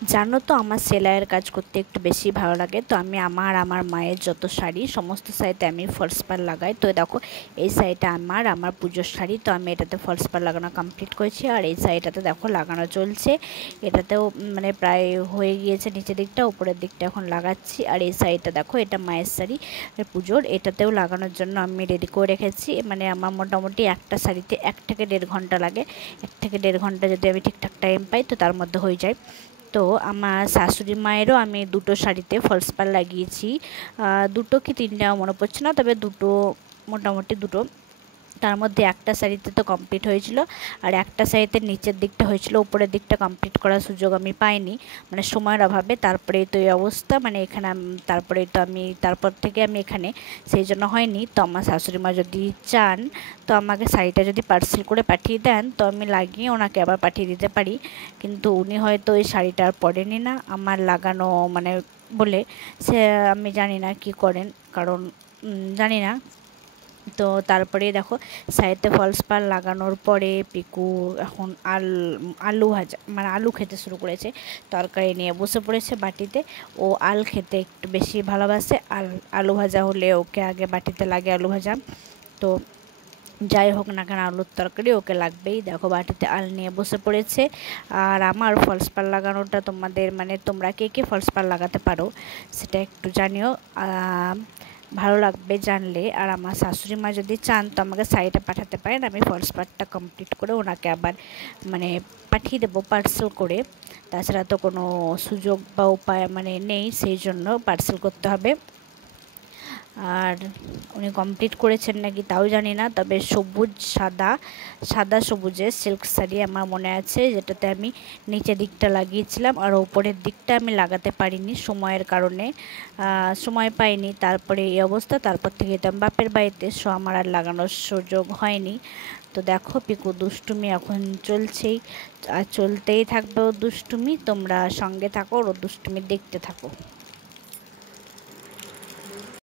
জানো তো আমার সেলাইয়ের কাজ করতে একটু বেশি ভালো লাগে। তো আমি আমার মায়ের যত শাড়ি সমস্ত শাড়িতে আমি ফলস পাড় লাগাই। তো দেখো এই শাড়িটা আমার পুজোর শাড়ি। তো আমি এটাতে ফলস পাড় লাগানো কমপ্লিট করেছি, আর এই শাড়িটাতে দেখো লাগানো চলছে। এটাতেও মানে প্রায় হয়ে গিয়েছে নিচের দিকটা, উপরের দিকটা এখন লাগাচ্ছি। আর এই শাড়িটা দেখো, এটা মায়ের শাড়ি পুজোর, এটাতেও লাগানোর জন্য আমি রেডি করে রেখেছি। মানে আমার মোটামুটি একটা শাড়িতে 1 থেকে 1.5 ঘন্টা লাগে। 1 থেকে 1.5 ঘন্টা যদি আমি ঠিকঠাক টাইম পাই তো তার মধ্যে হয়ে যায়। তো আমার শাশুড়ি মায়েরও আমি দুটো শাড়িতে ফলস পাড় লাগিয়েছি, দুটো কি তিনটা মনে পড়ছে না, তবে দুটো, মোটামুটি দুটো। তার মধ্যে একটা শাড়িতে তো কমপ্লিট হয়েছিল, আর একটা শাড়িতে নিচের দিকটা হয়েছিল, উপরের দিকটা কমপ্লিট করার সুযোগ আমি পাইনি, মানে সময়ের অভাবে। তারপরে তো এই অবস্থা, মানে এখানে তারপরে তো আমি তারপর থেকে আমি এখানে, সেই জন্য হয়নি। তো আমার শাশুড়ি মা যদি চান তো আমাকে শাড়িটা যদি পার্সেল করে পাঠিয়ে দেন তো আমি লাগিয়ে ওনাকে আবার পাঠিয়ে দিতে পারি, কিন্তু উনি হয়তো ওই শাড়িটা আর পরেনি না আমার লাগানো, মানে বলে সে আমি জানি না কি করেন, কারণ জানি না। তো তারপরে দেখো সাইডে ফলস পাড় লাগানোর পরে পিকু এখন আলু ভাজা, মানে আলু খেতে শুরু করেছে। তরকারি নিয়ে বসে পড়েছে বাটিতে। ও আল খেতে একটু বেশি ভালোবাসে, আলু ভাজা হলে ওকে আগে বাটিতে লাগে আলু ভাজা। তো যাই হোক না কেন আলুর তরকারি ওকে লাগবেই। দেখো বাটিতে আল নিয়ে বসে পড়েছে। আর আমার ফলস পাড় লাগানোটা তোমাদের, মানে তোমরা কে কে ফলস পাড় লাগাতে পারো সেটা একটু জানিও, ভালো লাগবে জানলে। আর আমার শাশুড়ি মা যদি চান তো আমাকে শাড়িটা পাঠাতে পারেন, আমি ফলস পাড়টা কমপ্লিট করে ওনাকে আবার মানে পাঠিয়ে দেবো পার্সেল করে। তাছাড়া তো কোনো সুযোগ বা উপায় মানে নেই, সেই জন্য পার্সেল করতে হবে। আর উনি কমপ্লিট করেছেন নাকি তাও জানি না, তবে সবুজ সাদা সবুজের সিল্ক শাড়ি আমার মনে আছে, যেটাতে আমি নিচের দিকটা লাগিয়েছিলাম আর ওপরের দিকটা আমি লাগাতে পারিনি সময়ের কারণে, সময় পাইনি। তারপরে এই অবস্থা, তারপর থেকে তো আমি বাপের বাড়িতে, সো আমার আর লাগানোর সুযোগ হয়নি। তো দেখো পিকু দুষ্টুমি এখন চলছেই, আর চলতেই থাকবে ও দুষ্টুমি। তোমরা সঙ্গে থাকো, ও দুষ্টুমি দেখতে থাকো।